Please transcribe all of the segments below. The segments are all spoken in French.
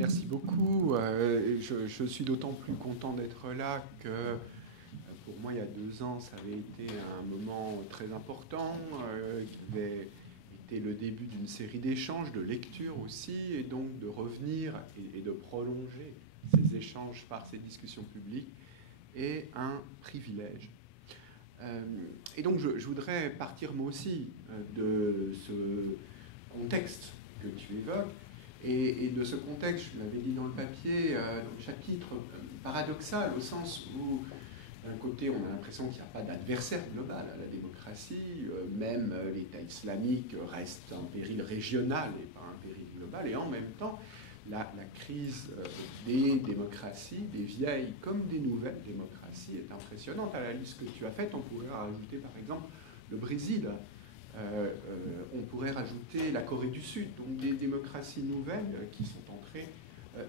Merci beaucoup. Je suis d'autant plus content d'être là que pour moi, il y a 2 ans, ça avait été un moment très important qui avait été le début d'une série d'échanges, de lectures aussi, et donc de revenir et de prolonger ces échanges par ces discussions publiques est un privilège. Et donc, je voudrais partir moi aussi de ce contexte que tu évoques. Et de ce contexte, je l'avais dit dans le papier, dans le chapitre, paradoxal, au sens où, d'un côté, on a l'impression qu'il n'y a pas d'adversaire global à la démocratie, même l'État islamique reste un péril régional et pas un péril global, et en même temps, la crise des démocraties, des vieilles comme des nouvelles démocraties, est impressionnante. À la liste que tu as faite, on pourrait rajouter par exemple le Brésil. On pourrait rajouter la Corée du Sud, donc des démocraties nouvelles qui sont entrées,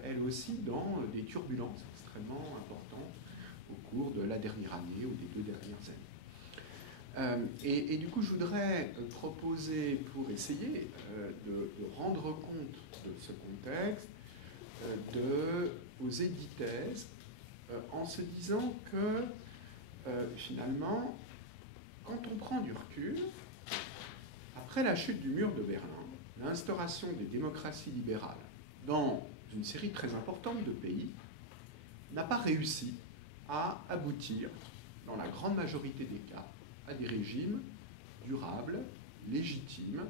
elles aussi, dans des turbulences extrêmement importantes au cours de la dernière année ou des 2 dernières années. Et du coup, je voudrais proposer, pour essayer de rendre compte de ce contexte, de poser 10 thèses en se disant que, finalement, quand on prend du recul, après la chute du mur de Berlin, l'instauration des démocraties libérales dans une série très importante de pays n'a pas réussi à aboutir, dans la grande majorité des cas, à des régimes durables, légitimes.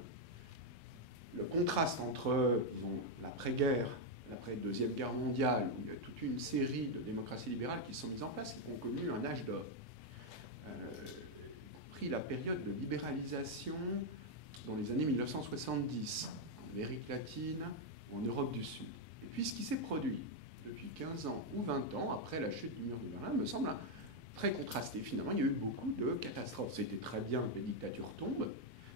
Le contraste entre, disons, l'après-guerre, l'après-deuxième guerre mondiale, où il y a toute une série de démocraties libérales qui sont mises en place et qui ont connu un âge d'or, pris la période de libéralisation dans les années 1970, en Amérique latine ou en Europe du Sud. Et puis ce qui s'est produit depuis 15 ans ou 20 ans, après la chute du mur de Berlin, me semble très contrasté. Finalement, il y a eu beaucoup de catastrophes. C'était très bien que les dictatures tombent,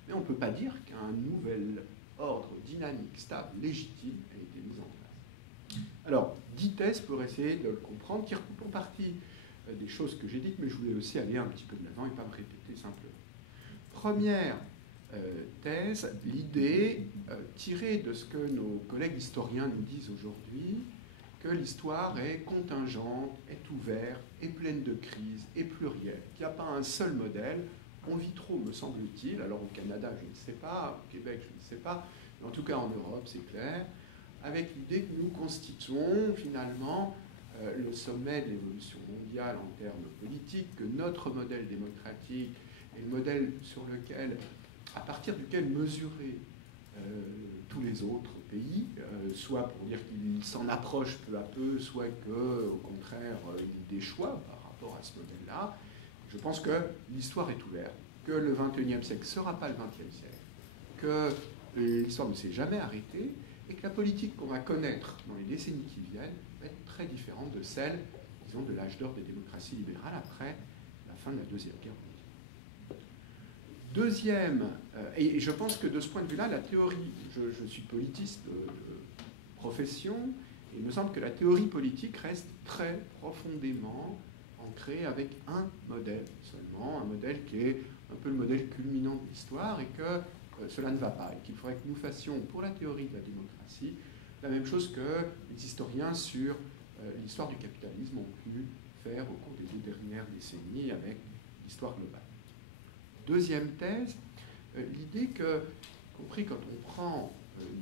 mais on ne peut pas dire qu'un nouvel ordre dynamique, stable, légitime a été mis en place. Alors, 10 thèses pour essayer de le comprendre, qui recoupent en partie des choses que j'ai dites, mais je voulais aussi aller un petit peu de l'avant et pas me répéter simplement. Première thèse, l'idée tirée de ce que nos collègues historiens nous disent aujourd'hui, que l'histoire est contingente, est ouverte, est pleine de crises, est plurielle, qu'il n'y a pas un seul modèle. On vit trop, me semble-t-il, alors au Canada, je ne sais pas, au Québec, je ne sais pas, mais en tout cas en Europe, c'est clair, avec l'idée que nous constituons finalement le sommet de l'évolution mondiale en termes politiques, que notre modèle démocratique est le modèle sur lequel, à partir duquel mesurer tous les autres pays, soit pour dire qu'ils s'en approchent peu à peu, soit qu'au contraire, ils déchoient par rapport à ce modèle-là. Je pense que l'histoire est ouverte, que le XXIe siècle ne sera pas le XXe siècle, que l'histoire ne s'est jamais arrêtée, et que la politique qu'on va connaître dans les décennies qui viennent va être très différente de celle, disons, de l'âge d'or des démocraties libérales après la fin de la Deuxième Guerre mondiale. Deuxième, et je pense que de ce point de vue-là, la théorie, je suis politiste de profession, et il me semble que la théorie politique reste très profondément ancrée avec un modèle seulement, un modèle qui est un peu le modèle culminant de l'histoire, et que cela ne va pas, et qu'il faudrait que nous fassions pour la théorie de la démocratie la même chose que les historiens sur l'histoire du capitalisme ont pu faire au cours des 2 dernières décennies avec l'histoire globale. Deuxième thèse, l'idée que, y compris quand on prend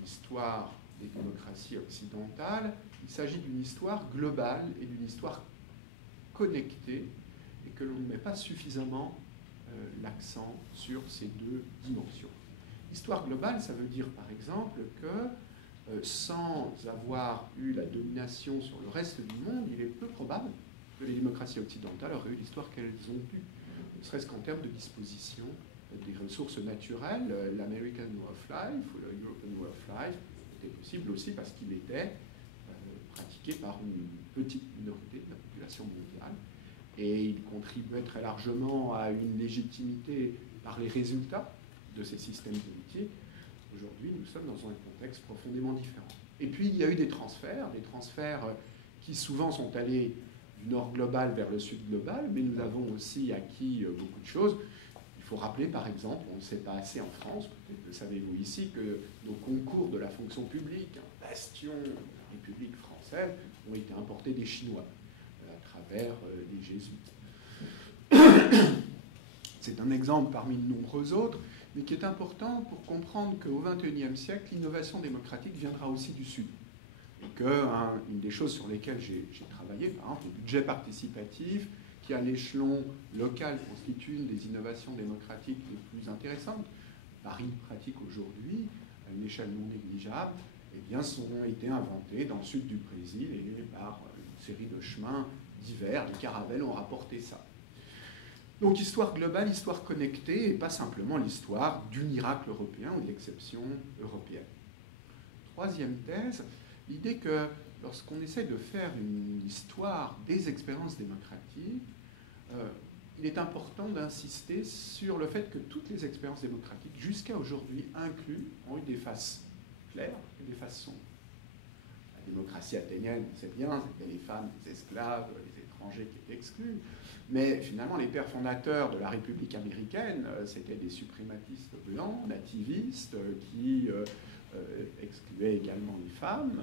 l'histoire des démocraties occidentales, il s'agit d'une histoire globale et d'une histoire connectée, et que l'on ne met pas suffisamment l'accent sur ces 2 dimensions. Histoire globale, ça veut dire par exemple que sans avoir eu la domination sur le reste du monde, il est peu probable que les démocraties occidentales auraient eu l'histoire qu'elles ont eue, ne serait-ce qu'en termes de disposition des ressources naturelles. L'American Way of Life ou le European Way of Life était possible aussi parce qu'il était pratiqué par une petite minorité de la population mondiale, et il contribuait très largement à une légitimité par les résultats de ces systèmes politiques. Aujourd'hui, nous sommes dans un contexte profondément différent. Et puis, il y a eu des transferts qui souvent sont allés du nord global vers le sud global, mais nous avons aussi acquis beaucoup de choses. Il Il faut rappeler, par exemple, on ne sait pas assez en France, peut-être le savez-vous ici, que nos concours de la fonction publique, un bastion de la République française, ont été importés des Chinois à travers des jésuites. C'est un exemple parmi de nombreux autres, mais qui est important pour comprendre qu'au XXIe siècle, l'innovation démocratique viendra aussi du Sud. Et qu'une des choses sur lesquelles j'ai travaillé, par exemple, le budget participatif, qui à l'échelon local constitue une des innovations démocratiques les plus intéressantes. Paris pratique aujourd'hui, à une échelle non négligeable, eh bien, ont été inventés dans le sud du Brésil et par une série de chemins divers. Les caravelles ont rapporté ça. Donc histoire globale, histoire connectée, et pas simplement l'histoire du miracle européen ou de l'exception européenne. Troisième thèse, l'idée que lorsqu'on essaie de faire une histoire des expériences démocratiques, il est important d'insister sur le fait que toutes les expériences démocratiques, jusqu'à aujourd'hui inclus, ont eu des faces claires et des faces sombres. La démocratie athénienne, c'est bien, c'était les femmes, les esclaves, les étrangers qui étaient exclus. Mais finalement, les pères fondateurs de la République américaine, c'était des suprématistes blancs, nativistes, qui excluaient également les femmes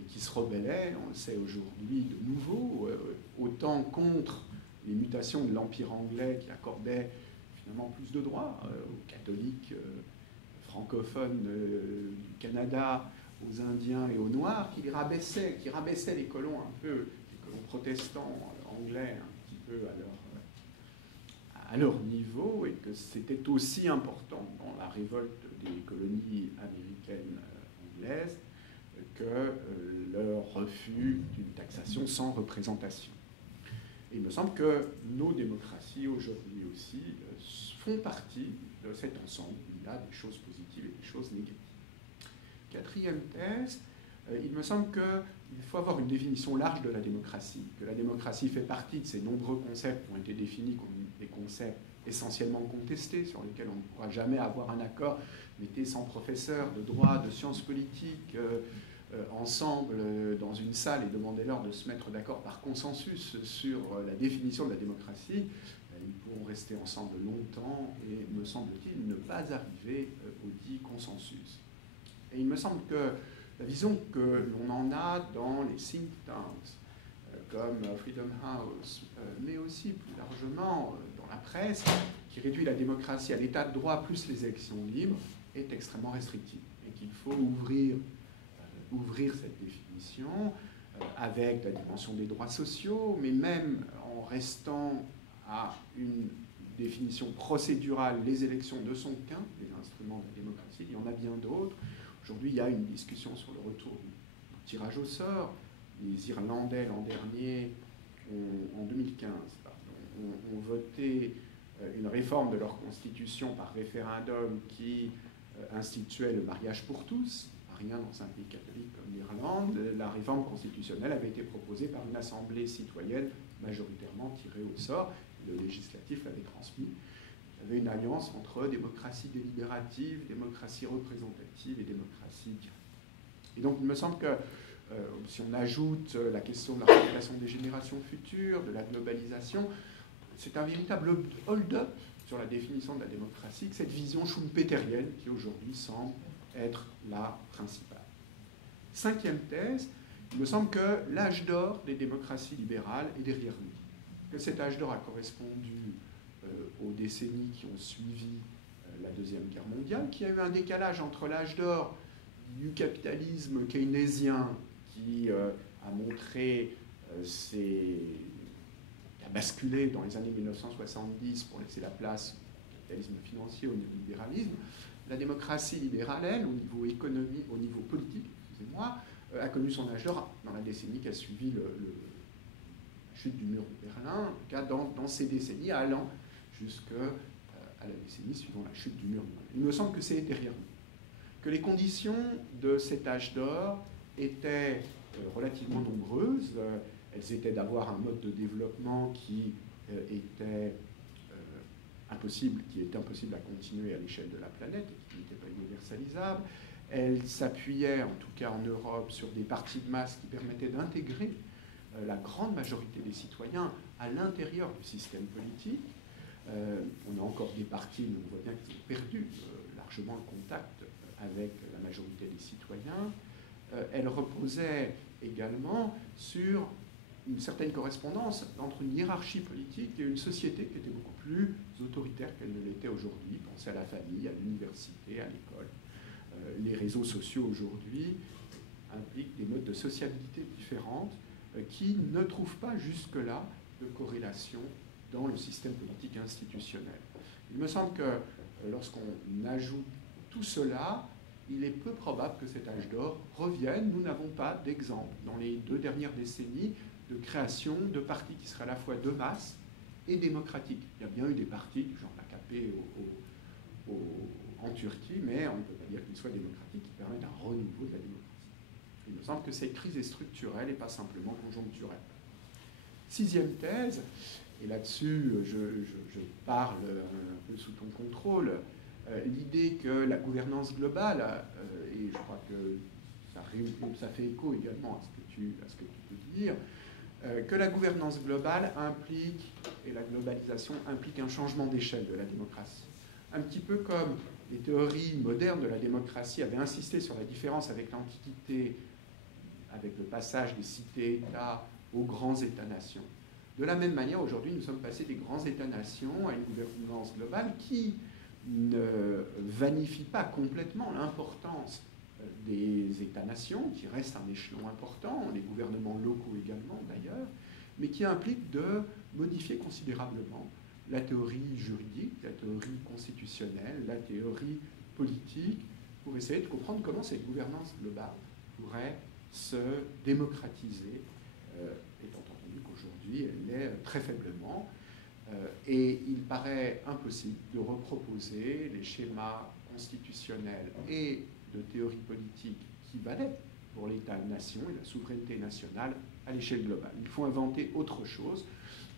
et qui se rebellaient, on le sait aujourd'hui de nouveau, autant contre les mutations de l'Empire anglais qui accordait finalement plus de droits aux catholiques francophones du Canada, aux Indiens et aux Noirs, qui rabaissaient les colons un peu, les colons protestants anglais un petit peu à leur niveau, et que c'était aussi important dans la révolte des colonies américaines anglaises que leur refus d'une taxation sans représentation. Et il me semble que nos démocraties aujourd'hui aussi font partie de cet ensemble. Il y a des choses positives et des choses négatives. Quatrième thèse, il me semble qu'il faut avoir une définition large de la démocratie, que la démocratie fait partie de ces nombreux concepts qui ont été définis comme des concepts essentiellement contestés, sur lesquels on ne pourra jamais avoir un accord. Mettez 100 professeurs de droit, de sciences politiques, ensemble dans une salle et demandez-leur de se mettre d'accord par consensus sur la définition de la démocratie, ils pourront rester ensemble longtemps et, me semble-t-il, ne pas arriver au dit consensus. Et il me semble que la vision que l'on en a dans les think tanks, comme Freedom House, mais aussi plus largement dans la presse, qui réduit la démocratie à l'état de droit plus les élections libres, est extrêmement restrictive. Et qu'il faut ouvrir cette définition avec la dimension des droits sociaux, mais même en restant à une définition procédurale, les élections ne sont qu'un des instruments de la démocratie, il y en a bien d'autres. Aujourd'hui, il y a une discussion sur le retour du tirage au sort. Les Irlandais, l'an dernier, en 2015, ont voté une réforme de leur constitution par référendum qui instituait le mariage pour tous. Rien dans un pays catholique comme l'Irlande. La réforme constitutionnelle avait été proposée par une assemblée citoyenne majoritairement tirée au sort. Le législatif l'avait transmis. Il y avait une alliance entre démocratie délibérative, démocratie représentative et démocratie directe. Et donc il me semble que si on ajoute la question de la population des générations futures, de la globalisation, c'est un véritable hold-up sur la définition de la démocratie, que cette vision schumpeterienne qui aujourd'hui semble être la principale. Cinquième thèse, il me semble que l'âge d'or des démocraties libérales est derrière nous. Que cet âge d'or a correspondu aux décennies qui ont suivi la Deuxième Guerre mondiale, qu'il y a eu un décalage entre l'âge d'or du capitalisme keynésien qui a montré a basculé dans les années 1970 pour laisser la place au capitalisme financier, au néolibéralisme. La démocratie libérale, elle, au niveau économique, au niveau politique, excusez-moi, a connu son âge d'or dans la décennie qui a suivi la chute du mur de Berlin, en tout cas dans ces décennies allant jusqu'à la décennie suivant la chute du mur de Berlin. Il me semble que c'est derrière nous. Que les conditions de cet âge d'or étaient relativement nombreuses. Elles étaient d'avoir un mode de développement qui était impossible à continuer à l'échelle de la planète et qui n'était pas universalisable. Elle s'appuyait, en tout cas en Europe, sur des partis de masse qui permettaient d'intégrer la grande majorité des citoyens à l'intérieur du système politique. On a encore des partis, mais on voit bien qu'ils ont perdu largement le contact avec la majorité des citoyens. Elle reposait également sur une certaine correspondance entre une hiérarchie politique et une société qui était beaucoup plus autoritaire qu'elle ne l'était aujourd'hui. Pensez à la famille, à l'université, à l'école. Les réseaux sociaux aujourd'hui impliquent des modes de sociabilité différentes qui ne trouvent pas jusque-là de corrélation dans le système politique institutionnel. Il me semble que lorsqu'on ajoute tout cela, il est peu probable que cet âge d'or revienne. Nous n'avons pas d'exemple dans les 2 dernières décennies de création de partis qui seraient à la fois de masse et démocratiques. Il y a bien eu des partis du genre l'AKP en Turquie, mais on ne peut pas dire qu'ils soient démocratiques, qui permettent un renouveau de la démocratie. Il me semble que cette crise est structurelle et pas simplement conjoncturelle. 6e thèse, et là-dessus je parle un peu sous ton contrôle, l'idée que la gouvernance globale, et je crois que ça fait écho également à ce que tu peux dire, que la gouvernance globale implique, et la globalisation implique un changement d'échelle de la démocratie. Un petit peu comme les théories modernes de la démocratie avaient insisté sur la différence avec l'Antiquité, avec le passage des cités-États aux grands États-nations. De la même manière, aujourd'hui, nous sommes passés des grands États-nations à une gouvernance globale qui ne vanifie pas complètement l'importance des États-nations, qui restent un échelon important, les gouvernements locaux également d'ailleurs, mais qui implique de modifier considérablement la théorie juridique, la théorie constitutionnelle, la théorie politique, pour essayer de comprendre comment cette gouvernance globale pourrait se démocratiser, étant entendu qu'aujourd'hui elle l'est très faiblement. Et il paraît impossible de reproposer les schémas constitutionnels et de théorie politique qui valaient pour l'État-nation et la souveraineté nationale à l'échelle globale. Il faut inventer autre chose,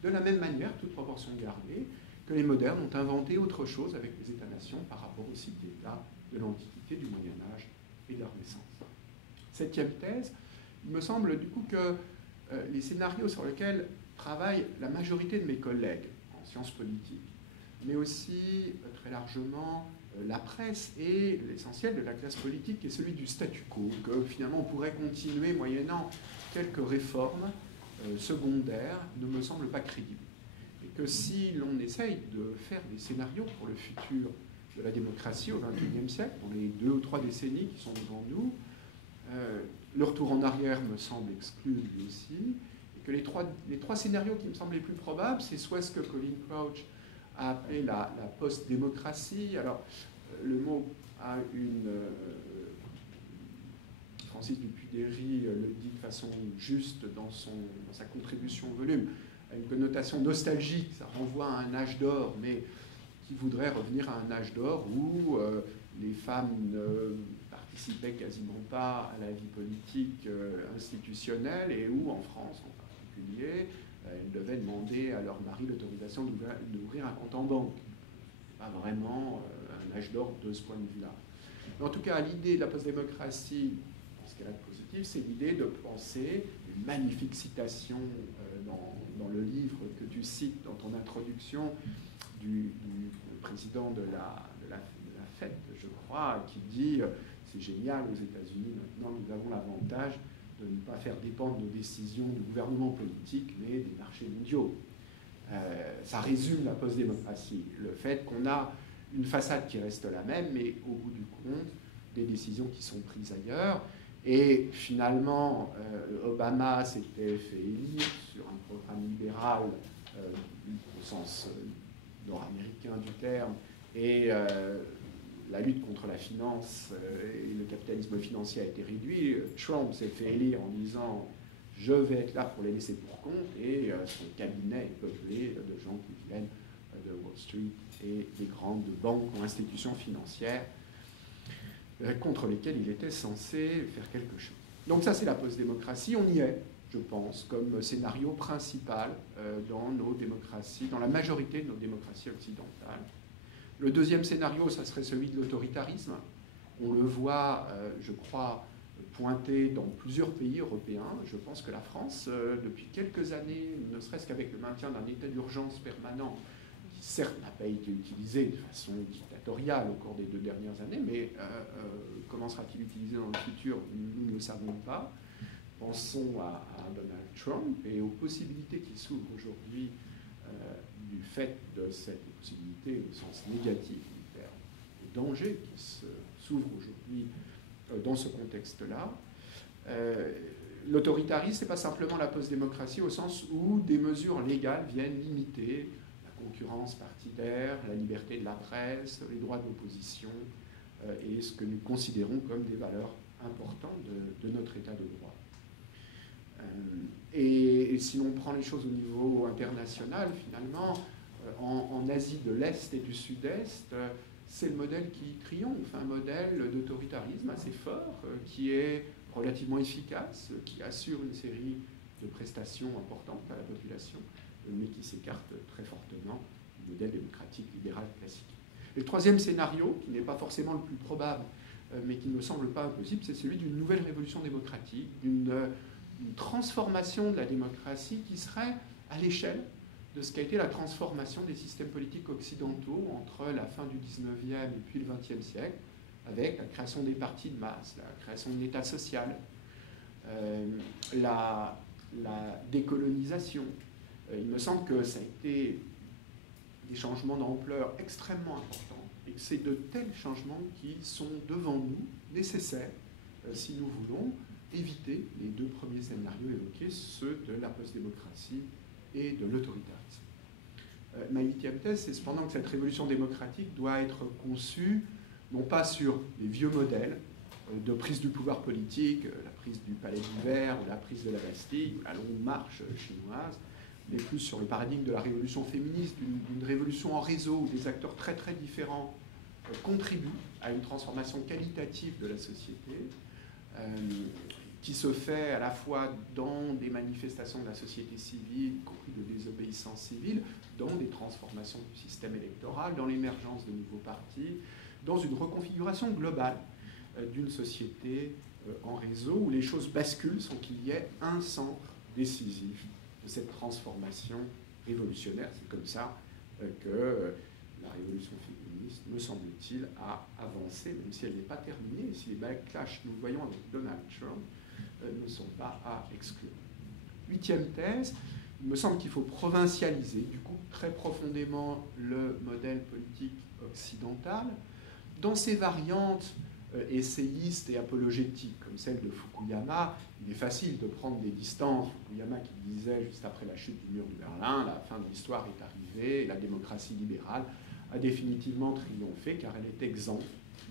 de la même manière, toute proportion gardée, que les modernes ont inventé autre chose avec les États-nations par rapport aux sites d'État de l'Antiquité, du Moyen-Âge et de la Renaissance. 7e thèse, il me semble du coup que les scénarios sur lesquels travaille la majorité de mes collègues en sciences politiques, mais aussi très largement la presse et l'essentiel de la classe politique est celui du statu quo, que finalement on pourrait continuer moyennant quelques réformes secondaires, ne me semble pas crédible. Et que si l'on essaye de faire des scénarios pour le futur de la démocratie au XXIe siècle, dans les 2 ou 3 décennies qui sont devant nous, le retour en arrière me semble exclu lui aussi, et que les trois scénarios qui me semblent les plus probables, c'est soit ce que Colin Crouch a appelé la post-démocratie. Alors, le mot a une... Francis Dupuy-Déry le dit de façon juste dans sa contribution au volume, a une connotation nostalgique, ça renvoie à un âge d'or, mais qui voudrait revenir à un âge d'or où les femmes ne participaient quasiment pas à la vie politique institutionnelle et où, en France en particulier, elles devaient demander à leur mari l'autorisation d'ouvrir un compte en banque. Pas vraiment un âge d'or de ce point de vue-là. Mais en tout cas, l'idée de la post-démocratie, ce qu'elle a de positif, c'est l'idée de penser, une magnifique citation dans le livre que tu cites dans ton introduction du président de la FED, je crois, qui dit c'est génial, aux États-Unis, maintenant nous avons l'avantage de ne pas faire dépendre nos décisions du gouvernement politique, mais des marchés mondiaux. Ça résume la post-démocratie, le fait qu'on a une façade qui reste la même, mais au bout du compte, des décisions qui sont prises ailleurs. Et finalement, Obama s'était fait élire sur un programme libéral au sens nord-américain du terme, et la lutte contre la finance et le capitalisme financier a été réduit. Trump s'est fait élire en disant « je vais être là pour les laisser pour compte », et son cabinet est peuplé de gens qui viennent de Wall Street et des grandes banques ou institutions financières contre lesquelles il était censé faire quelque chose. Donc ça, c'est la post-démocratie. On y est, je pense, comme scénario principal dans nos démocraties, dans la majorité de nos démocraties occidentales. Le deuxième scénario, ça serait celui de l'autoritarisme. On le voit, je crois, pointé dans plusieurs pays européens. Je pense que la France, depuis quelques années, ne serait-ce qu'avec le maintien d'un état d'urgence permanent, qui certes n'a pas été utilisé de façon dictatoriale au cours des 2 dernières années, mais comment sera-t-il utilisé dans le futur? Nous ne le savons pas. Pensons à Donald Trump et aux possibilités qui s'ouvrent aujourd'hui du fait de cette possibilité au sens négatif du terme, les dangers qui s'ouvrent aujourd'hui dans ce contexte-là. L'autoritarisme, ce n'est pas simplement la post-démocratie au sens où des mesures légales viennent limiter la concurrence partidaire, la liberté de la presse, les droits de l'opposition et ce que nous considérons comme des valeurs importantes de notre état de droit. Et si l'on prend les choses au niveau international, finalement, en Asie de l'Est et du Sud-Est, c'est le modèle qui triomphe, un modèle d'autoritarisme assez fort, qui est relativement efficace, qui assure une série de prestations importantes à la population, mais qui s'écarte très fortement du modèle démocratique libéral classique. Et le troisième scénario, qui n'est pas forcément le plus probable, mais qui ne me semble pas impossible, c'est celui d'une nouvelle révolution démocratique, d'une transformation de la démocratie qui serait à l'échelle de ce qu'a été la transformation des systèmes politiques occidentaux entre la fin du 19e et puis le 20e siècle, avec la création des partis de masse, la création de l'État social, la décolonisation. Il me semble que ça a été des changements d'ampleur extrêmement importants et que c'est de tels changements qui sont devant nous nécessaires si nous voulons éviter les 2 premiers scénarios évoqués, ceux de la post-démocratie et de l'autoritarisme. Ma 8e thèse, c'est cependant que cette révolution démocratique doit être conçue non pas sur les vieux modèles de prise du pouvoir politique, la prise du palais d'hiver ou la prise de la Bastille, ou la longue marche chinoise, mais plus sur le paradigme de la révolution féministe, d'une révolution en réseau où des acteurs très très différents contribuent à une transformation qualitative de la société, qui se fait à la fois dans des manifestations de la société civile, y compris de désobéissance civile, dans des transformations du système électoral, dans l'émergence de nouveaux partis, dans une reconfiguration globale d'une société en réseau où les choses basculent sans qu'il y ait un centre décisif de cette transformation révolutionnaire. C'est comme ça que la révolution féministe, me semble-t-il, a avancé, même si elle n'est pas terminée, et si les backlash que nous voyons avec Donald Trump ne sont pas à exclure. 8e thèse, il me semble qu'il faut provincialiser, du coup, très profondément le modèle politique occidental, dans ses variantes essayistes et apologétiques, comme celle de Fukuyama. Il est facile de prendre des distances. Fukuyama qui disait, juste après la chute du mur de Berlin, la fin de l'histoire est arrivée, et la démocratie libérale a définitivement triomphé, car elle est exempte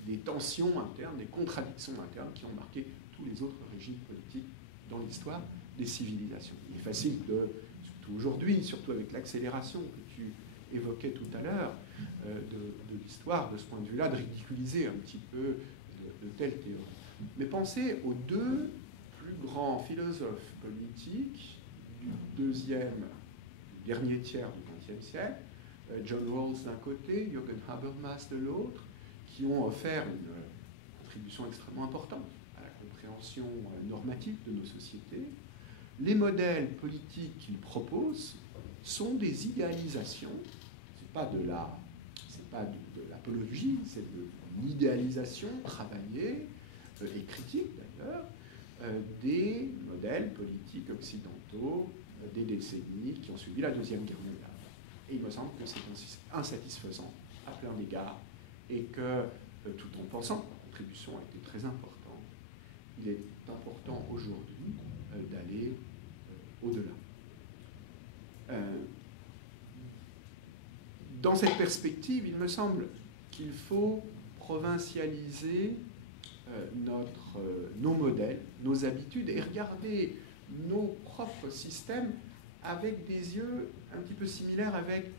des tensions internes, des contradictions internes qui ont marqué tous les autres régimes politiques dans l'histoire des civilisations. Il est facile de, surtout aujourd'hui, surtout avec l'accélération que tu évoquais tout à l'heure, de l'histoire, de ce point de vue-là, de ridiculiser un petit peu de telles théories. Mais pensez aux 2 plus grands philosophes politiques du dernier tiers du XXe siècle, John Rawls d'un côté, Jürgen Habermas de l'autre, qui ont offert une contribution extrêmement importante à la compréhension normative de nos sociétés. Les modèles politiques qu'ils proposent sont des idéalisations. Ce n'est pas de l'apologie, c'est de l'idéalisation travaillée et critique d'ailleurs des modèles politiques occidentaux des décennies qui ont suivi la Deuxième Guerre mondiale. Et il me semble que c'est insatisfaisant à plein d'égards et que, tout en pensant que la contribution a été très importante, il est important aujourd'hui d'aller au-delà. Dans cette perspective, il me semble qu'il faut provincialiser nos modèles, nos habitudes et regarder nos propres systèmes avec des yeux un petit peu similaires avec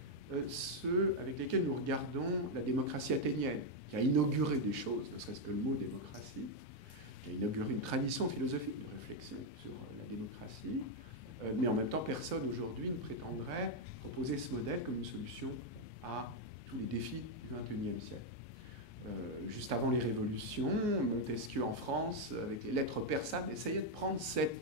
ceux avec lesquels nous regardons la démocratie athénienne, qui a inauguré des choses, ne serait-ce que le mot démocratie, qui a inauguré une tradition philosophique de réflexion sur la démocratie, mais en même temps, personne aujourd'hui ne prétendrait proposer ce modèle comme une solution à tous les défis du XXIe siècle. Juste avant les révolutions, Montesquieu en France, avec les lettres persanes, essayait de prendre cette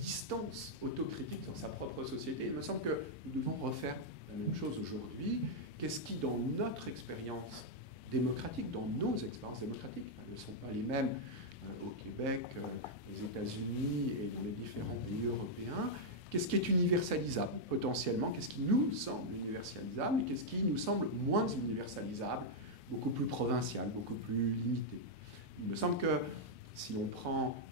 distance autocritique sur sa propre société. Il me semble que nous devons refaire la même chose aujourd'hui qu'est-ce qui, dans notre expérience démocratique, dans nos expériences démocratiques, elles ne sont pas les mêmes au Québec, aux États-Unis et dans les différents pays européens, qu'est-ce qui est universalisable potentiellement, qu'est-ce qui nous semble universalisable et qu'est-ce qui nous semble moins universalisable, beaucoup plus provincial, beaucoup plus limité. Il me semble que si on prend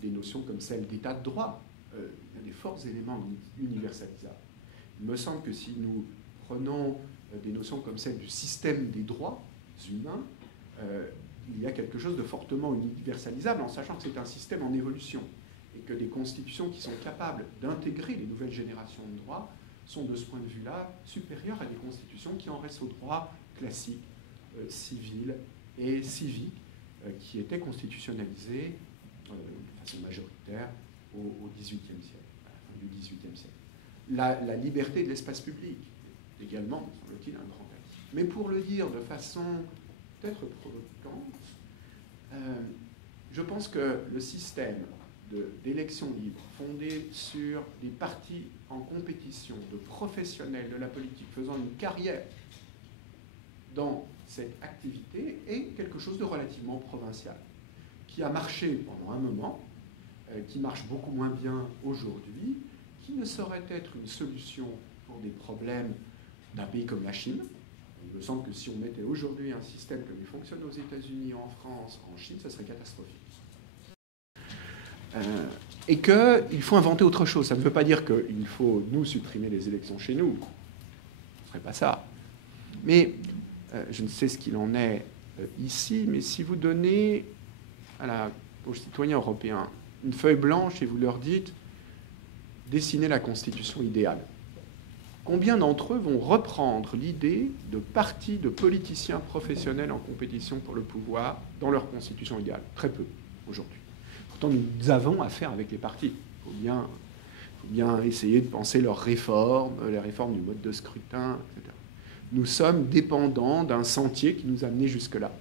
des notions comme celle d'état de droit, il y a des forts éléments universalisables. Il me semble que si nous prenons des notions comme celle du système des droits humains, il y a quelque chose de fortement universalisable en sachant que c'est un système en évolution et que des constitutions qui sont capables d'intégrer les nouvelles générations de droits sont de ce point de vue-là supérieures à des constitutions qui en restent au droit classique, civil et civique, qui étaient constitutionnalisées de façon majoritaire au XVIIIe siècle, à la fin du XVIIIe siècle. La liberté de l'espace public, également, me semble-t-il, un grand acquis. Mais pour le dire de façon peut-être provocante, je pense que le système d'élection libre fondé sur des partis en compétition de professionnels de la politique faisant une carrière dans cette activité est quelque chose de relativement provincial, qui a marché pendant un moment, qui marche beaucoup moins bien aujourd'hui, qui ne saurait être une solution pour des problèmes d'un pays comme la Chine. Il me semble que si on mettait aujourd'hui un système comme il fonctionne aux États-Unis, en France, en Chine, ça serait catastrophique. Et qu'il faut inventer autre chose. Ça ne veut pas dire qu'il faut, nous, supprimer les élections chez nous. Ce ne serait pas ça. Mais je ne sais ce qu'il en est ici, mais si vous donnez aux citoyens européens une feuille blanche et vous leur dites « dessinez la constitution idéale », combien d'entre eux vont reprendre l'idée de partis de politiciens professionnels en compétition pour le pouvoir dans leur constitution idéale? Très peu, aujourd'hui. Pourtant, nous avons affaire avec les partis. Il faut bien essayer de penser leurs réformes, les réformes du mode de scrutin, etc. Nous sommes dépendants d'un sentier qui nous a amenés jusque-là.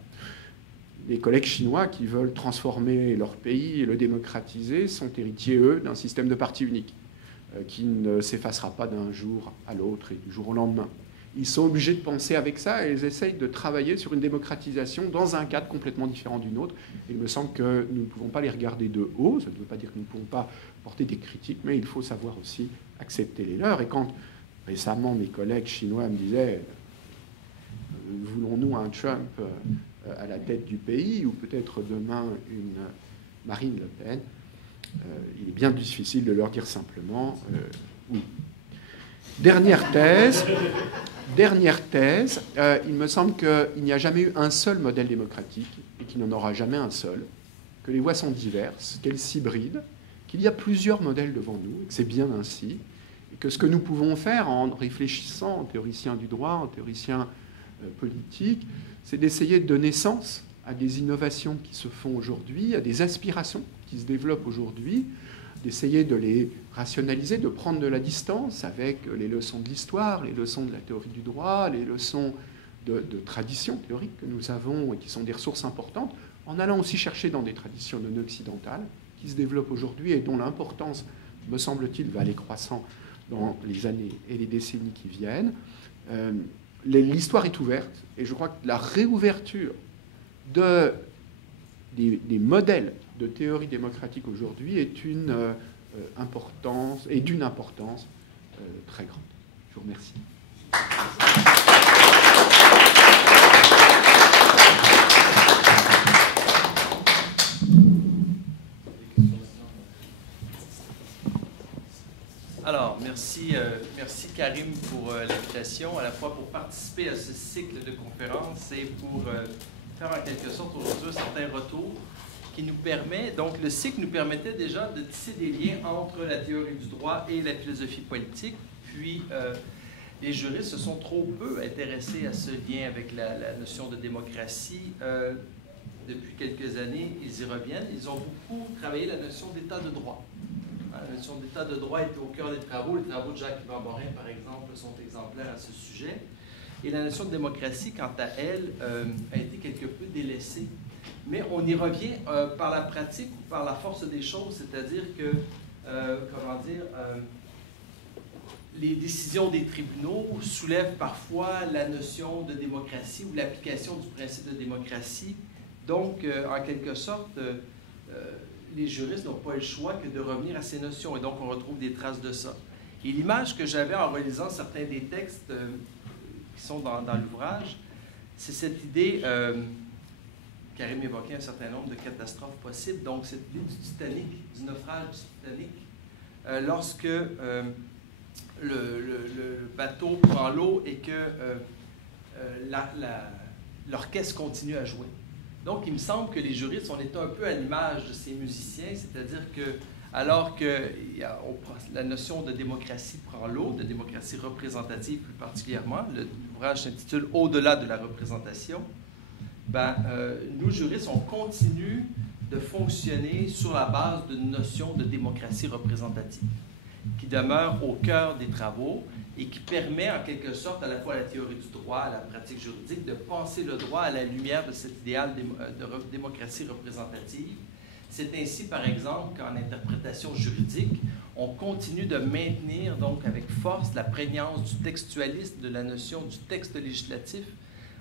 Les collègues chinois qui veulent transformer leur pays et le démocratiser sont héritiers, eux, d'un système de parti unique qui ne s'effacera pas d'un jour à l'autre et du jour au lendemain. Ils sont obligés de penser avec ça et ils essayent de travailler sur une démocratisation dans un cadre complètement différent du nôtre. Et il me semble que nous ne pouvons pas les regarder de haut. Ça ne veut pas dire que nous ne pouvons pas porter des critiques, mais il faut savoir aussi accepter les leurs. Et quand récemment mes collègues chinois me disaient « voulons-nous un Trump à la tête du pays ou peut-être demain une Marine Le Pen ?» il est bien difficile de leur dire simplement oui. Dernière thèse, il me semble qu'il n'y a jamais eu un seul modèle démocratique et qu'il n'y en aura jamais un seul, que les voies sont diverses, qu'elles s'hybrident, qu'il y a plusieurs modèles devant nous, et que c'est bien ainsi, et que ce que nous pouvons faire en réfléchissant en théoriciens du droit, en théoriciens politiques, c'est d'essayer de donner sens à des innovations qui se font aujourd'hui, à des aspirations qui se développent aujourd'hui, d'essayer de les rationaliser, de prendre de la distance avec les leçons de l'histoire, les leçons de la théorie du droit, les leçons de traditions théoriques que nous avons et qui sont des ressources importantes, en allant aussi chercher dans des traditions non occidentales qui se développent aujourd'hui et dont l'importance, me semble-t-il, va aller croissant dans les années et les décennies qui viennent. L'histoire est ouverte et je crois que la réouverture des modèles de théorie démocratique aujourd'hui est d'une importance très grande. Je vous remercie. Alors, merci Karim pour l'invitation, à la fois pour participer à ce cycle de conférences et pour faire en quelque sorte aujourd'hui un certain retour qui nous permet, donc le cycle nous permettait déjà de tisser des liens entre la théorie du droit et la philosophie politique, puis les juristes se sont trop peu intéressés à ce lien avec la notion de démocratie. Depuis quelques années, ils y reviennent. Ils ont beaucoup travaillé la notion d'état de droit. La notion d'état de droit était au cœur des travaux. Les travaux de Jacques-Yvan Morin, par exemple, sont exemplaires à ce sujet. Et la notion de démocratie, quant à elle, a été quelque peu délaissée. Mais on y revient par la pratique ou par la force des choses, c'est-à-dire que, les décisions des tribunaux soulèvent parfois la notion de démocratie ou l'application du principe de démocratie. Donc, en quelque sorte, les juristes n'ont pas le choix que de revenir à ces notions. Et donc, on retrouve des traces de ça. Et l'image que j'avais en relisant certains des textes qui sont dans l'ouvrage, c'est cette idée, Karim évoquait un certain nombre de catastrophes possibles, donc cette idée du Titanic, du naufrage du Titanic, lorsque le bateau prend l'eau et que l'orchestre continue à jouer. Donc, il me semble que les juristes, on est un peu à l'image de ces musiciens, c'est-à-dire que alors que la notion de démocratie prend l'eau, de démocratie représentative plus particulièrement, l'ouvrage s'intitule « Au-delà de la représentation », nous, juristes, on continue de fonctionner sur la base d'une notion de démocratie représentative qui demeure au cœur des travaux et qui permet en quelque sorte à la fois à la théorie du droit, à la pratique juridique, de penser le droit à la lumière de cet idéal de démocratie représentative. C'est ainsi, par exemple, qu'en interprétation juridique, on continue de maintenir donc avec force la prégnance du textualisme, de la notion du texte législatif.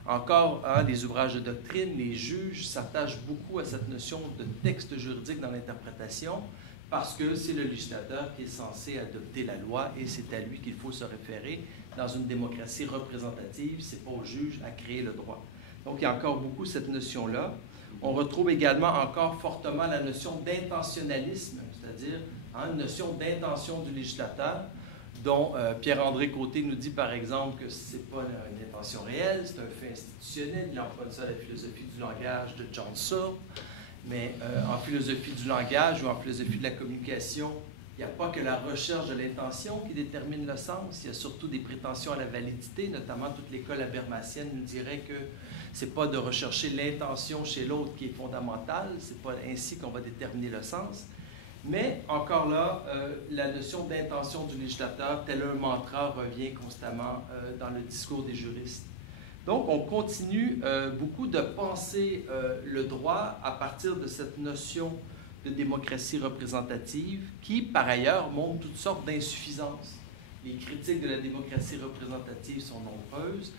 Encore, les ouvrages de doctrine, les juges s'attachent beaucoup à cette notion de texte juridique dans l'interprétation parce que c'est le législateur qui est censé adopter la loi et c'est à lui qu'il faut se référer. Dans une démocratie représentative, ce n'est pas au juge à créer le droit. Donc, il y a encore beaucoup cette notion-là. On retrouve également encore fortement la notion d'intentionnalisme, c'est-à-dire une notion d'intention du législateur, dont Pierre-André Côté nous dit, par exemple, que ce n'est pas une intention réelle, c'est un fait institutionnel. Il emprunte ça à la philosophie du langage de John Searle. Mais en philosophie du langage ou en philosophie de la communication, il n'y a pas que la recherche de l'intention qui détermine le sens. Il y a surtout des prétentions à la validité, notamment toute l'école habermasienne nous dirait que ce n'est pas de rechercher l'intention chez l'autre qui est fondamentale, ce n'est pas ainsi qu'on va déterminer le sens. Mais encore là, la notion d'intention du législateur, tel un mantra, revient constamment dans le discours des juristes. Donc, on continue beaucoup de penser le droit à partir de cette notion de démocratie représentative qui, par ailleurs, montre toutes sortes d'insuffisances. Les critiques de la démocratie représentative sont nombreuses.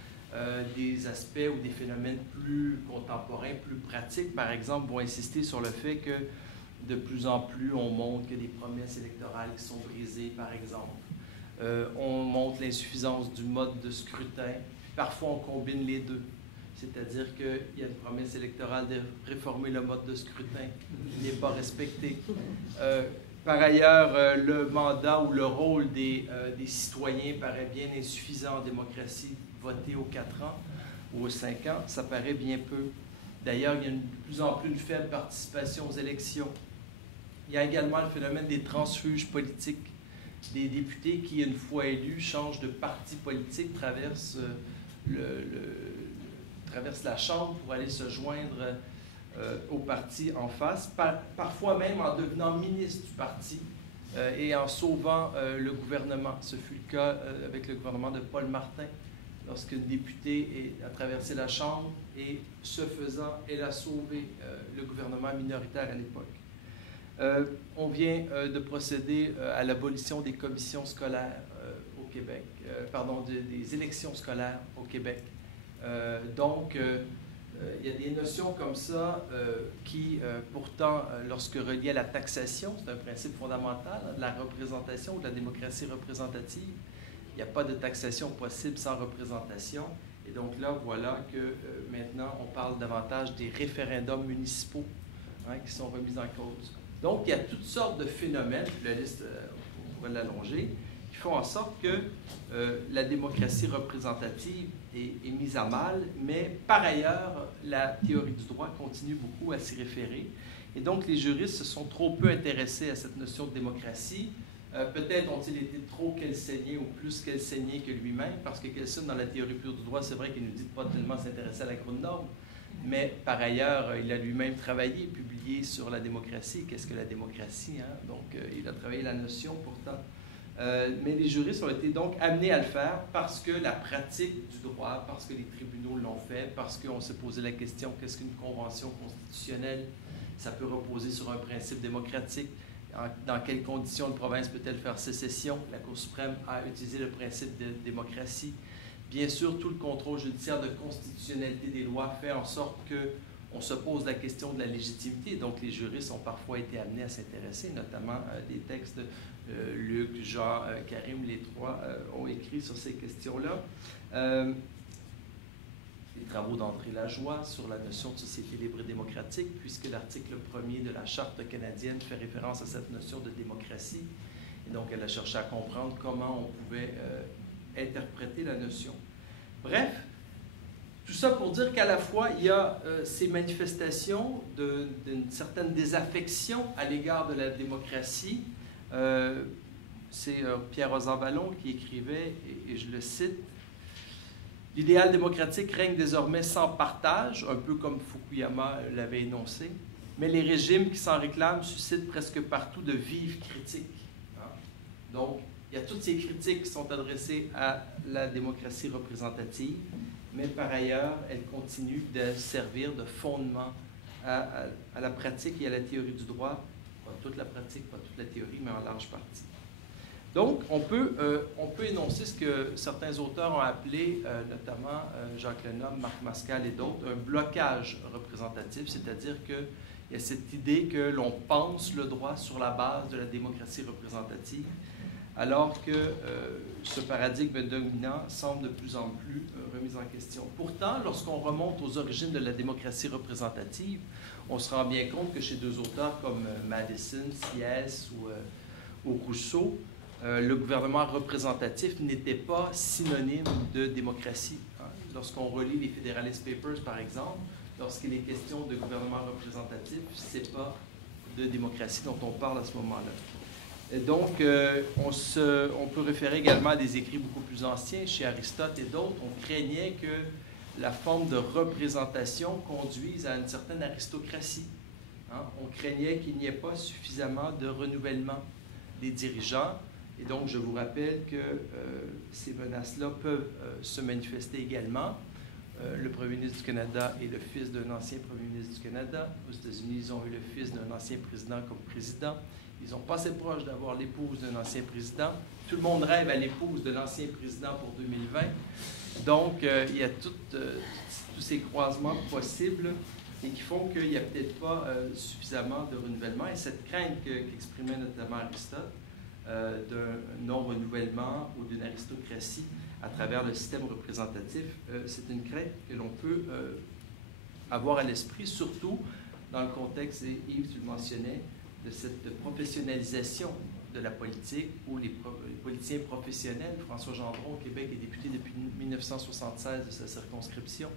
Des aspects ou des phénomènes plus contemporains, plus pratiques, par exemple, vont insister sur le fait que de plus en plus, on montre qu'il y a des promesses électorales qui sont brisées, par exemple. On montre l'insuffisance du mode de scrutin. Parfois, on combine les deux. C'est-à-dire qu'il y a une promesse électorale de réformer le mode de scrutin qui n'est pas respecté. Par ailleurs, le mandat ou le rôle des citoyens paraît bien insuffisant en démocratie. Voter aux 4 ans ou aux 5 ans, ça paraît bien peu. D'ailleurs, il y a de plus en plus une faible participation aux élections. Il y a également le phénomène des transfuges politiques, des députés qui, une fois élus, changent de parti politique, traversent la Chambre pour aller se joindre au parti en face, parfois même en devenant ministre du parti et en sauvant le gouvernement. Ce fut le cas avec le gouvernement de Paul Martin, lorsqu'une députée a traversé la Chambre et, ce faisant, elle a sauvé le gouvernement minoritaire à l'époque. On vient de procéder à l'abolition des commissions scolaires au Québec, des élections scolaires au Québec. Donc, il y a des notions comme ça qui, pourtant, lorsque reliées à la taxation, c'est un principe fondamental, de la représentation ou de la démocratie représentative. Il n'y a pas de taxation possible sans représentation. Et donc là, voilà que maintenant, on parle davantage des référendums municipaux qui sont remis en cause. Donc, il y a toutes sortes de phénomènes, la liste, on pourrait l'allonger, qui font en sorte que la démocratie représentative est mise à mal, mais par ailleurs, la théorie du droit continue beaucoup à s'y référer. Et donc, les juristes se sont trop peu intéressés à cette notion de démocratie. Peut-être ont-ils été trop Kelseniens ou plus Kelseniens que lui-même, parce que Kelsen, dans la théorie pure du droit, c'est vrai qu'il ne nous dit pas tellement s'intéresser à la Grundnorm, mais par ailleurs, il a lui-même travaillé, publié sur la démocratie. Qu'est-ce que la démocratie? Donc, il a travaillé la notion pourtant. Mais les juristes ont été donc amenés à le faire parce que la pratique du droit, parce que les tribunaux l'ont fait, parce qu'on s'est posé la question, qu'est-ce qu'une convention constitutionnelle? Ça peut reposer sur un principe démocratique. dans quelles conditions une province peut-elle faire sécession? La Cour suprême a utilisé le principe de démocratie. Bien sûr, tout le contrôle judiciaire de constitutionnalité des lois fait en sorte qu'on se pose la question de la légitimité. Donc, les juristes ont parfois été amenés à s'intéresser, notamment des textes de Luc, Jean, Karim, les trois ont écrit sur ces questions-là. Les travaux d'André Lajoie sur la notion de société libre et démocratique, puisque l'article 1er de la Charte canadienne fait référence à cette notion de démocratie. Et donc, elle a cherché à comprendre comment on pouvait interpréter la notion. Bref, tout ça pour dire qu'à la fois, il y a ces manifestations d'une certaine désaffection à l'égard de la démocratie. C'est Pierre Rosanvallon qui écrivait, et je le cite, « L'idéal démocratique règne désormais sans partage, un peu comme Fukuyama l'avait énoncé, mais les régimes qui s'en réclament suscitent presque partout de vives critiques. » Donc, il y a toutes ces critiques qui sont adressées à la démocratie représentative, mais par ailleurs, elle continue de servir de fondement à la pratique et à la théorie du droit. Pas toute la pratique, pas toute la théorie, mais en large partie. Donc, on peut énoncer ce que certains auteurs ont appelé, notamment Jacques Lenhomme, Marc Mascal et d'autres, un blocage représentatif, c'est-à-dire qu'il y a cette idée que l'on pense le droit sur la base de la démocratie représentative, alors que ce paradigme dominant semble de plus en plus remis en question. Pourtant, lorsqu'on remonte aux origines de la démocratie représentative, on se rend bien compte que chez deux auteurs comme Madison, Sieyès ou Rousseau, le gouvernement représentatif n'était pas synonyme de démocratie. Lorsqu'on relit les Federalist Papers, par exemple, lorsqu'il est question de gouvernement représentatif, ce n'est pas de démocratie dont on parle à ce moment-là. Et donc, on peut référer également à des écrits beaucoup plus anciens, chez Aristote et d'autres. On craignait que la forme de représentation conduise à une certaine aristocratie. On craignait qu'il n'y ait pas suffisamment de renouvellement des dirigeants. Et donc, je vous rappelle que ces menaces-là peuvent se manifester également. Le premier ministre du Canada est le fils d'un ancien premier ministre du Canada. Aux États-Unis, ils ont eu le fils d'un ancien président comme président. Ils sont pas assez proches d'avoir l'épouse d'un ancien président. Tout le monde rêve à l'épouse de l'ancien président pour 2020. Donc, il y a tous ces croisements possibles et qui font qu'il n'y a peut-être pas suffisamment de renouvellement. Et cette crainte qu'exprimait notamment Aristote d'un non-renouvellement ou d'une aristocratie à travers le système représentatif, c'est une crainte que l'on peut avoir à l'esprit, surtout dans le contexte, et Yves, tu le mentionnais, de cette professionnalisation de la politique où les politiciens professionnels, François Gendron au Québec est député depuis 1976 de sa circonscription,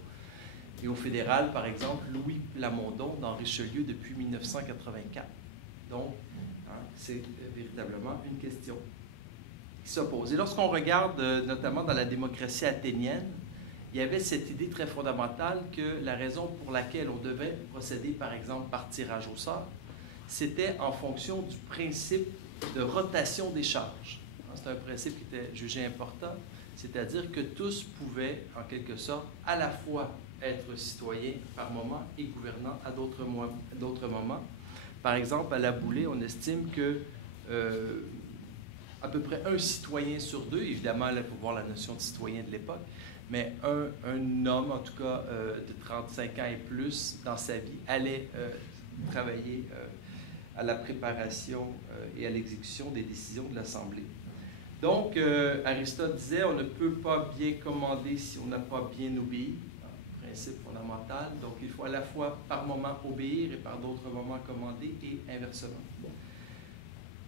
et au fédéral, par exemple, Louis Plamondon dans Richelieu depuis 1984. Donc, c'est véritablement une question qui s'oppose. Et lorsqu'on regarde, notamment dans la démocratie athénienne, il y avait cette idée très fondamentale que la raison pour laquelle on devait procéder, par exemple, par tirage au sort, c'était en fonction du principe de rotation des charges. C'est un principe qui était jugé important, c'est-à-dire que tous pouvaient, en quelque sorte, à la fois être citoyens par moment et gouvernants à d'autres moments. Par exemple, à la Boulée, on estime que à peu près un citoyen sur deux, évidemment, il faut voir la notion de citoyen de l'époque, mais un homme, en tout cas de 35 ans et plus, dans sa vie, allait travailler à la préparation et à l'exécution des décisions de l'Assemblée. Donc, Aristote disait, on ne peut pas bien commander si on n'a pas bien obéi, principe fondamental. Donc, il faut à la fois par moment obéir et par d'autres moments commander et inversement.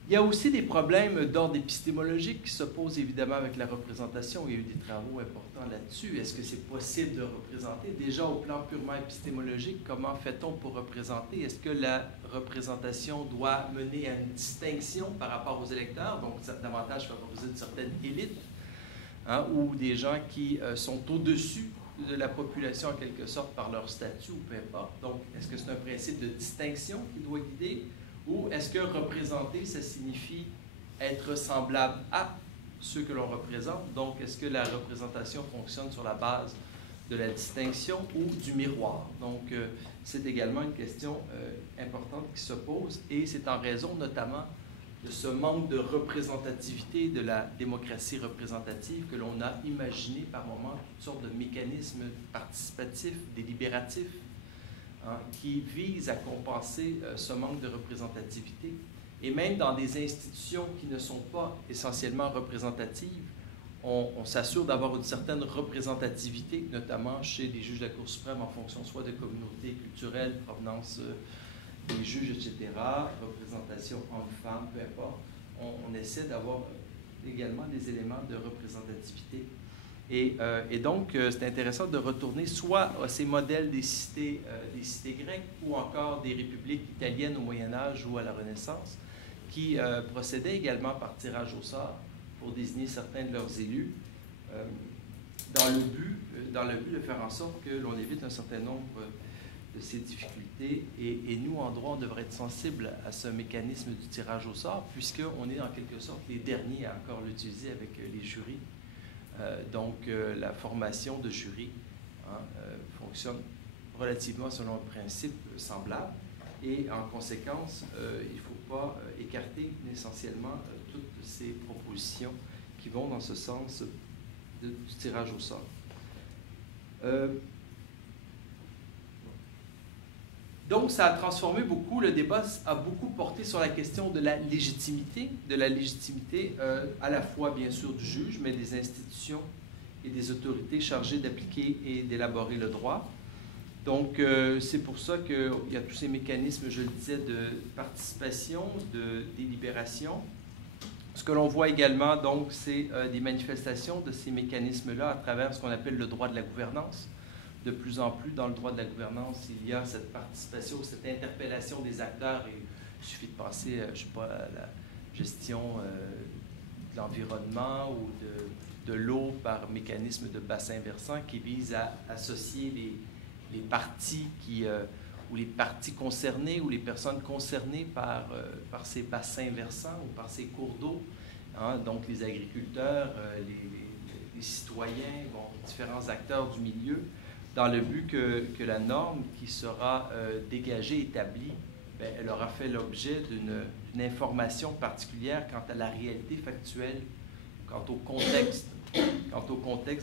Il y a aussi des problèmes d'ordre épistémologique qui se posent évidemment avec la représentation. Il y a eu des travaux importants là-dessus. Est-ce que c'est possible de représenter? Déjà, au plan purement épistémologique, comment fait-on pour représenter? Est-ce que la représentation doit mener à une distinction par rapport aux électeurs, donc davantage favoriser une certaine élite, ou des gens qui sont au-dessus de la population en quelque sorte par leur statut ou peu importe? Donc, est-ce que c'est un principe de distinction qui doit guider? Ou est-ce que représenter, ça signifie être semblable à ceux que l'on représente? Donc, est-ce que la représentation fonctionne sur la base de la distinction ou du miroir? Donc, c'est également une question importante qui se pose et c'est en raison notamment ce manque de représentativité de la démocratie représentative que l'on a imaginé par moments toutes sortes de mécanismes participatifs, délibératifs, hein, qui visent à compenser ce manque de représentativité. Et même dans des institutions qui ne sont pas essentiellement représentatives, on s'assure d'avoir une certaine représentativité, notamment chez les juges de la Cour suprême en fonction soit de communautés culturelles, provenance des juges, etc., représentation homme-femme, peu importe. On essaie d'avoir également des éléments de représentativité. Et donc, c'est intéressant de retourner soit à ces modèles des cités grecques ou encore des républiques italiennes au Moyen Âge ou à la Renaissance, qui procédaient également par tirage au sort pour désigner certains de leurs élus, dans le but de faire en sorte que l'on évite un certain nombre de ces difficultés. Et nous, en droit, on devrait être sensible à ce mécanisme du tirage au sort, puisqu'on est en quelque sorte les derniers à encore l'utiliser avec les jurys. Donc, la formation de jury fonctionne relativement selon un principe semblable. Et en conséquence, il ne faut pas écarter essentiellement toutes ces propositions qui vont dans ce sens du tirage au sort. Donc, ça a transformé beaucoup, le débat a beaucoup porté sur la question de la légitimité à la fois, bien sûr, du juge, mais des institutions et des autorités chargées d'appliquer et d'élaborer le droit. Donc, c'est pour ça qu'il y a tous ces mécanismes, je le disais, de participation, de délibération. Ce que l'on voit également, donc, c'est des manifestations de ces mécanismes-là à travers ce qu'on appelle le droit de la gouvernance. De plus en plus, dans le droit de la gouvernance, il y a cette participation, cette interpellation des acteurs. Et il suffit de penser, je ne sais pas, à la gestion de l'environnement ou de l'eau par mécanisme de bassin versant qui vise à associer les parties ou les parties concernées ou les personnes concernées par ces bassins versants ou par ces cours d'eau. Hein, donc, les agriculteurs, les citoyens, bon, différents acteurs du milieu, dans le but que la norme qui sera dégagée, établie, bien, elle aura fait l'objet d'une information particulière quant à la réalité factuelle, quant au contexte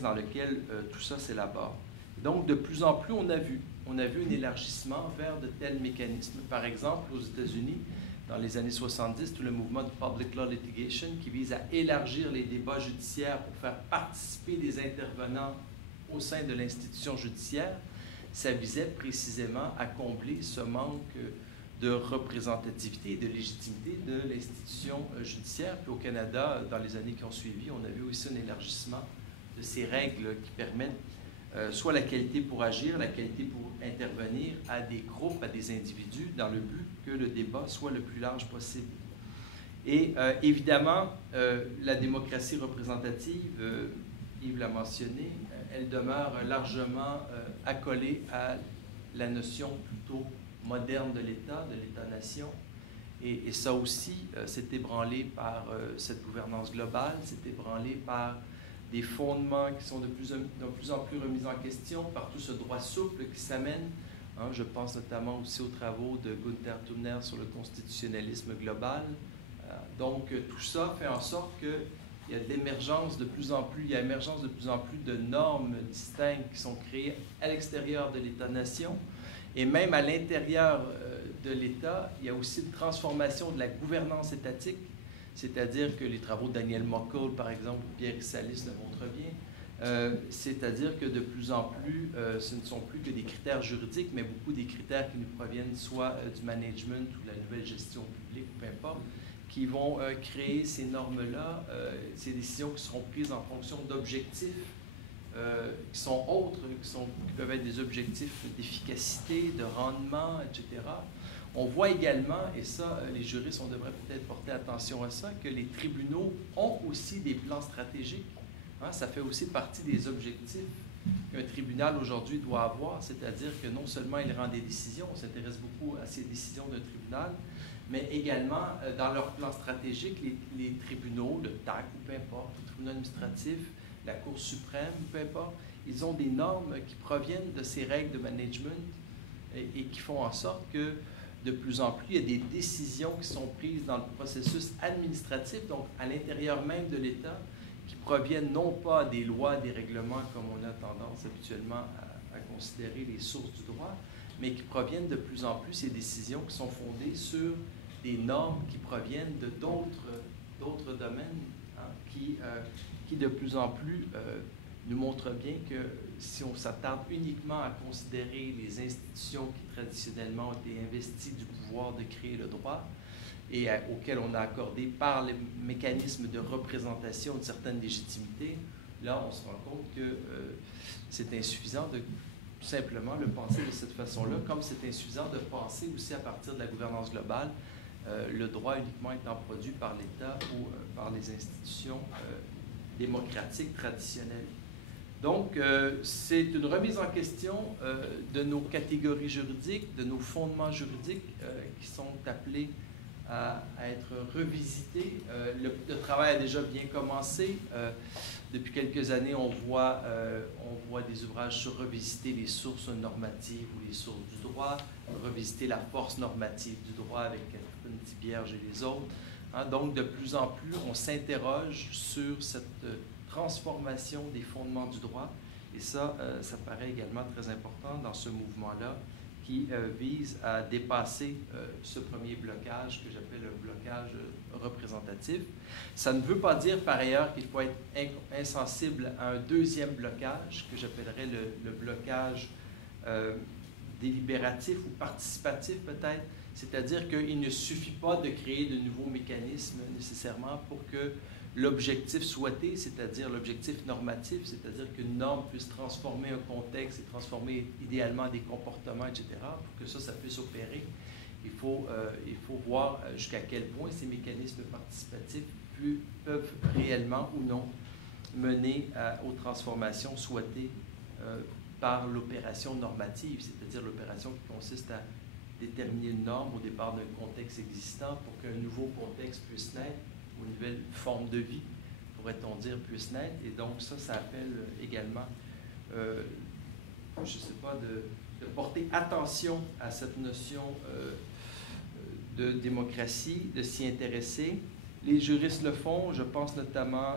dans lequel tout ça s'élabore. Donc, de plus en plus, on a vu un élargissement vers de tels mécanismes. Par exemple, aux États-Unis, dans les années 70, tout le mouvement de Public Law Litigation qui vise à élargir les débats judiciaires pour faire participer des intervenants au sein de l'institution judiciaire, ça visait précisément à combler ce manque de représentativité et de légitimité de l'institution judiciaire. Puis au Canada, dans les années qui ont suivi, on a vu aussi un élargissement de ces règles qui permettent soit la qualité pour agir, la qualité pour intervenir à des groupes, à des individus, dans le but que le débat soit le plus large possible. Et évidemment, la démocratie représentative, Yves l'a mentionné, elle demeure largement accolée à la notion plutôt moderne de l'État-nation. Et ça aussi, c'est ébranlé par cette gouvernance globale, c'est ébranlé par des fondements qui sont de plus en plus remis en question, par tout ce droit souple qui s'amène. Hein, je pense notamment aussi aux travaux de Gunther Thunner sur le constitutionnalisme global. Donc, tout ça fait en sorte que il y a l'émergence de plus en plus de normes distinctes qui sont créées à l'extérieur de l'État-nation. Et même à l'intérieur de l'État, il y a aussi une transformation de la gouvernance étatique, c'est-à-dire que les travaux de Daniel Muckle, par exemple, ou Pierre Salis le montrent bien, c'est-à-dire que de plus en plus, ce ne sont plus que des critères juridiques, mais beaucoup des critères qui nous proviennent soit du management ou de la nouvelle gestion publique, peu importe, qui vont créer ces normes-là, ces décisions qui seront prises en fonction d'objectifs qui sont autres, qui peuvent être des objectifs d'efficacité, de rendement, etc. On voit également, et ça, les juristes, on devrait peut-être porter attention à ça, que les tribunaux ont aussi des plans stratégiques. Hein, ça fait aussi partie des objectifs qu'un tribunal aujourd'hui doit avoir, c'est-à-dire que non seulement il rend des décisions, on s'intéresse beaucoup à ces décisions d'un tribunal, mais également, dans leur plan stratégique, les tribunaux, le TAC, peu importe, le tribunal administratif, la Cour suprême, peu importe, ils ont des normes qui proviennent de ces règles de management et qui font en sorte que de plus en plus, il y a des décisions qui sont prises dans le processus administratif, donc à l'intérieur même de l'État, qui proviennent non pas des lois, des règlements, comme on a tendance habituellement à considérer les sources du droit, mais qui proviennent de plus en plus, ces décisions qui sont fondées sur des normes qui proviennent de d'autres domaines, hein, qui de plus en plus nous montrent bien que si on s'attarde uniquement à considérer les institutions qui traditionnellement ont été investies du pouvoir de créer le droit et auxquelles on a accordé par les mécanismes de représentation une certaine légitimité, là on se rend compte que c'est insuffisant de simplement le penser de cette façon-là, comme c'est insuffisant de penser aussi à partir de la gouvernance globale, le droit uniquement étant produit par l'État ou par les institutions démocratiques traditionnelles. Donc, c'est une remise en question de nos catégories juridiques, de nos fondements juridiques qui sont appelés à être revisités. Le travail a déjà bien commencé. Depuis quelques années, on voit des ouvrages sur revisiter les sources normatives ou les sources du droit, revisiter la force normative du droit avec Catherine Thibierge et les autres. Hein, donc, de plus en plus, on s'interroge sur cette transformation des fondements du droit. Et ça paraît également très important dans ce mouvement-là qui vise à dépasser ce premier blocage que j'appelle le blocage représentatif. Ça ne veut pas dire par ailleurs qu'il faut être insensible à un deuxième blocage que j'appellerais le blocage délibératif ou participatif peut-être, c'est-à-dire qu'il ne suffit pas de créer de nouveaux mécanismes nécessairement pour que l'objectif souhaité, c'est-à-dire l'objectif normatif, c'est-à-dire qu'une norme puisse transformer un contexte et transformer idéalement des comportements, etc., pour que ça puisse opérer. Il faut voir jusqu'à quel point ces mécanismes participatifs peuvent réellement ou non mener aux transformations souhaitées par l'opération normative, c'est-à-dire l'opération qui consiste à déterminer une norme au départ d'un contexte existant pour qu'un nouveau contexte puisse naître, ou une nouvelle forme de vie, pourrait-on dire, puisse naître. Et donc ça appelle également, je ne sais pas, de porter attention à cette notion de démocratie, de s'y intéresser. Les juristes le font, je pense notamment,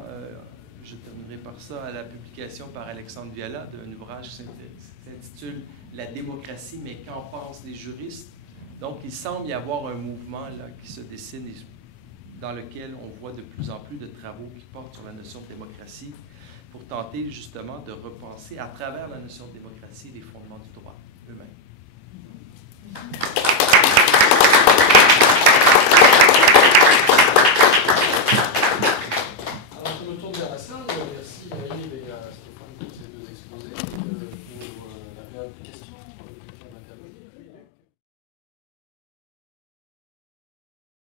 je terminerai par ça, à la publication par Alexandre Viala d'un ouvrage qui s'intitule « La démocratie, mais qu'en pensent les juristes ?» Donc il semble y avoir un mouvement là, qui se dessine dans lequel on voit de plus en plus de travaux qui portent sur la notion de démocratie pour tenter justement de repenser à travers la notion de démocratie les fondements du droit eux-mêmes.